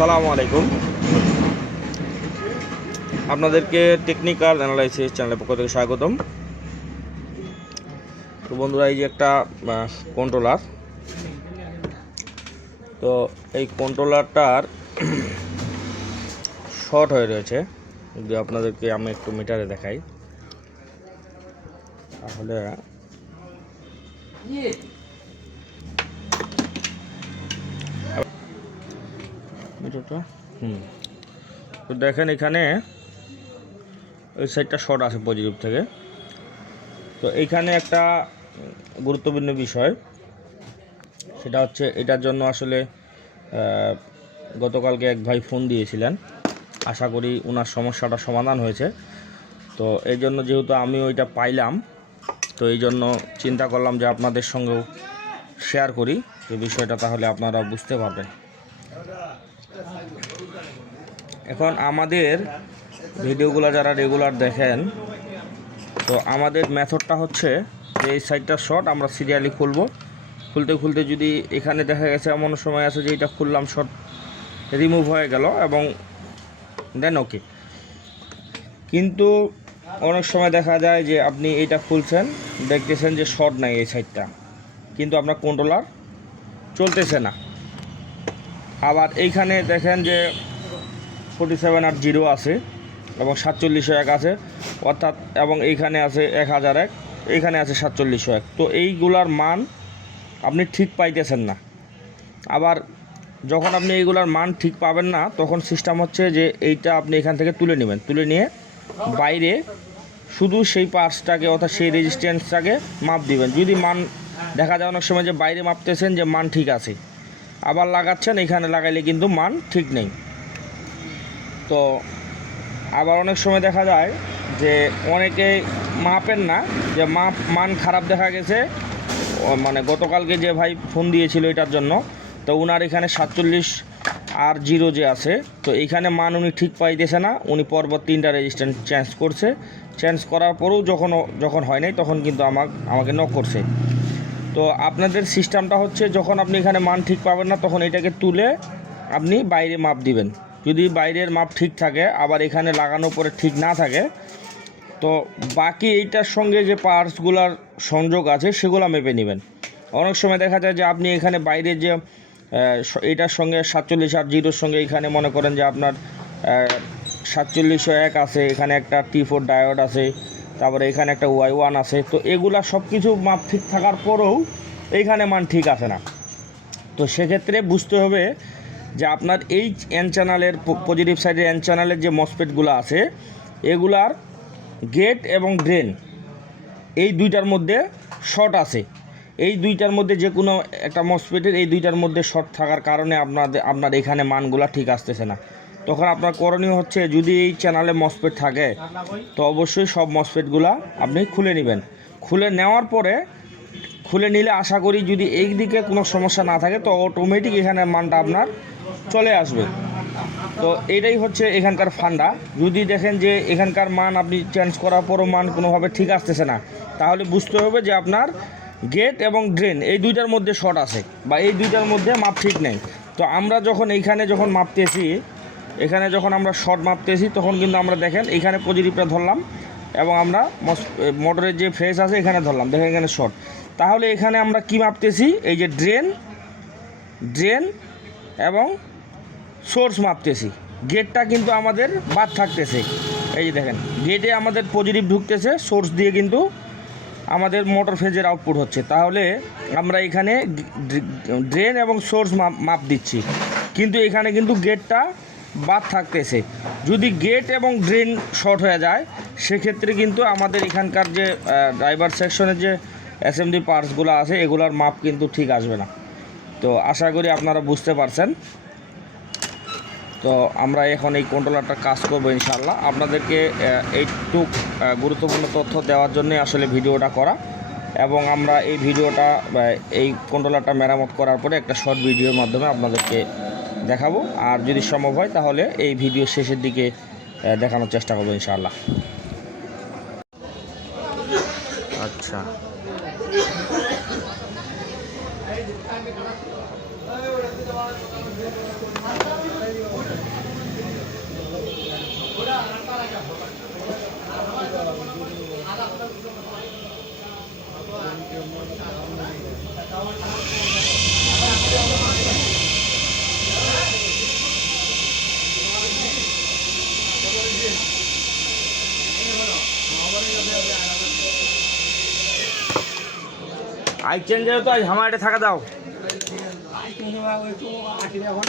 আসসালামু আলাইকুম। আপনাদেরকে টেকনিক্যাল অ্যানালাইসিস চ্যানেলের পক্ষ থেকে স্বাগতম। তো বন্ধুরা, এই যে একটা কন্ট্রোলার তো এই কন্ট্রোলারটার শর্ট হয়ে রয়েছে। যদি আপনাদেরকে আমি একটু মিটারে দেখাই। তাহলে হুম। তো দেখেন এখানে ওই সাইডটা শর্ট আছে পজিটিভ থেকে। তো এইখানে একটা গুরুত্বপূর্ণ বিষয়, সেটা হচ্ছে এটার জন্য আসলে গতকালকে এক ভাই ফোন দিয়েছিলেন। আশা করি ওনার সমস্যাটা সমাধান হয়েছে। তো এই জন্য যেহেতু আমি ওইটা পাইলাম, তো এই জন্য চিন্তা করলাম যে আপনাদের সঙ্গেও শেয়ার করি। যে বিষয়টা তাহলে আপনারা বুঝতে পারবেন। এখন আমাদের ভিডিওগুলো যারা রেগুলার দেখেন, তো আমাদের মেথডটা হচ্ছে যে এই সাইডটা শর্ট, আমরা সিরিয়ালি খুলবো। খুলতে খুলতে যদি এখানে দেখা গেছে এমন সময় আছে যে এটা খুললাম, শর্ট রিমুভ হয়ে গেল এবং দেন ওকে কিন্তু অনেক সময় দেখা যায় যে আপনি এটা খুলছেন, দেখতেছেন যে শর্ট নাই এই সাইডটা। কিন্তু আপনার কন্ট্রোলার চলতেছে না। আবার এইখানে দেখেন যে ফোর্টি সেভেন আর জিরো আছে এবং সাতচল্লিশশো এক আছে। অর্থাৎ এবং এইখানে আছে এক হাজার এক, এইখানে আছে সাতচল্লিশশো এক। তো এইগুলার মান আপনি ঠিক পাইতেছেন না। আবার যখন আপনি এইগুলার মান ঠিক পাবেন না, তখন সিস্টেম হচ্ছে যে এইটা আপনি এখান থেকে তুলে নেবেন। তুলে নিয়ে বাইরে শুধু সেই পার্টসটাকে অর্থাৎ সেই রেজিস্ট্যান্সটাকে মাপ দিবেন। যদি মান দেখা যায় অনেক সময় যে বাইরে মাপতেছেন যে মান ঠিক আছে, আবার লাগাচ্ছেন, এখানে লাগাইলে কিন্তু মান ঠিক নেই। তো আবার অনেক সময় দেখা যায় যে অনেকে মাপেন না, যে মাপ, মান খারাপ দেখা গেছে। মানে গতকালকে যে ভাই ফোন দিয়েছিল এটার জন্য, তো উনার এখানে সাতচল্লিশ আর জিরো যে আছে, তো এইখানে মান উনি ঠিক পাইতেছে না, উনি পরবর্তী তিনটা রেজিস্ট্যান্স চেঞ্জ করছে। চেঞ্জ করার পরেও যখন যখন হয় নাই, তখন কিন্তু আমাকে আমাকে নক করছে। তো আপনাদের সিস্টেমটা হচ্ছে যখন আপনি এখানে মান ঠিক পাবেন না, তখন এটাকে তুলে আপনি বাইরে মাপ দিবেন। যদি বাইরের মাপ ঠিক থাকে, আবার এখানে লাগানোর পরে ঠিক না থাকে, তো বাকি এইটার সঙ্গে যে পার্টসগুলার সংযোগ আছে, সেগুলো মেপে নেবেন। অনেক সময় দেখা যায় যে আপনি এখানে বাইরে যে এইটার সঙ্গে সাতচল্লিশ আর জিরোর সঙ্গে এখানে মনে করেন যে আপনার সাতচল্লিশশো এক আছে, এখানে একটা টি ফোর ডায়োড আছে, তারপরে এখানে একটা ওয়াই ওয়ান আছে, তো এগুলা সব কিছু মাপ ঠিক থাকার পরেও এইখানে মান ঠিক আছে না। তো সেক্ষেত্রে বুঝতে হবে যে আপনার এই এন চ্যানেলের পজিটিভ সাইডের এন চ্যানেলের যে মসপেটগুলো আছে, এগুলার গেট এবং ড্রেন এই দুইটার মধ্যে শর্ট আছে। এই দুইটার মধ্যে যে কোনো একটা মসপেটের এই দুইটার মধ্যে শর্ট থাকার কারণে আপনাদের, আপনার এখানে মানগুলা ঠিক আসতেছে না। তখন আপনার করণীয় হচ্ছে যদি এই চ্যানেলে মসপেট থাকে, তো অবশ্যই সব মসপেটগুলা আপনি খুলে নেবেন। খুলে নেওয়ার পরে, খুলে নিলে আশা করি যদি এই দিকে কোনো সমস্যা না থাকে, তো অটোমেটিক এখানে মানটা আপনার চলে আসবে। তো এটাই হচ্ছে এখানকার ফান্ডা। যদি দেখেন যে এখানকার মান আপনি চেঞ্জ করার পরও মান কোনোভাবে ঠিক আসতেছে না, তাহলে বুঝতে হবে যে আপনার গেট এবং ড্রেন এই দুইটার মধ্যে শর্ট আছে বা এই দুইটার মধ্যে মাপ ঠিক নেই। তো আমরা যখন এইখানে যখন মাপতেছি, এখানে যখন আমরা শর্ট মাপতেছি, তখন কিন্তু আমরা দেখেন এখানে পজিটিভটা ধরলাম এবং আমরা মোটরের যে ফেস আছে এখানে ধরলাম, দেখেন এখানে শর্ট তাহলে এখানে আমরা কি মাপতেছি? এই যে ড্রেন ড্রেন এবং সোর্স মাপতেছি। গেটটা কিন্তু আমাদের বাদ থাকতেছে। এই যে দেখেন, গেটে আমাদের পজিটিভ ঢুকতেছে, সোর্স দিয়ে কিন্তু আমাদের মোটর ফেজের আউটপুট হচ্ছে। তাহলে আমরা এখানে ড্রেন এবং সোর্স মাপ দিচ্ছি। কিন্তু এখানে কিন্তু গেটটা বাদ থাকতেছে। যদি গেট এবং ড্রেন শর্ট হয়ে যায়, সেক্ষেত্রে কিন্তু আমাদের এখানকার যে ড্রাইভার সেকশনের যে অ্যাসেম্বলি পার্টসগুলো আছে, এগুলার মাপ কিন্তু ঠিক আসবে না। তো আশা করি আপনারা বুঝতে পারছেন। তো আমরা এখন এই কন্ট্রোলারটা কাজ করব ইনশাল্লাহ আপনাদেরকে আহ, গুরুত্বপূর্ণ তথ্য দেওয়ার জন্যই আসলে ভিডিওটা করা। এবং আমরা এই ভিডিওটা এই কন্ট্রোলারটা মেরামত করার পরে একটা শর্ট ভিডিওর মাধ্যমে আপনাদেরকে দেখাবো। আর যদি সম্ভব হয় তাহলে এই ভিডিও শেষের দিকে দেখানোর চেষ্টা করব ইনশাআল্লাহ। আচ্ছা। আই চেঞ্জ তো আজ আমার এটা থাকা দাও। এখন।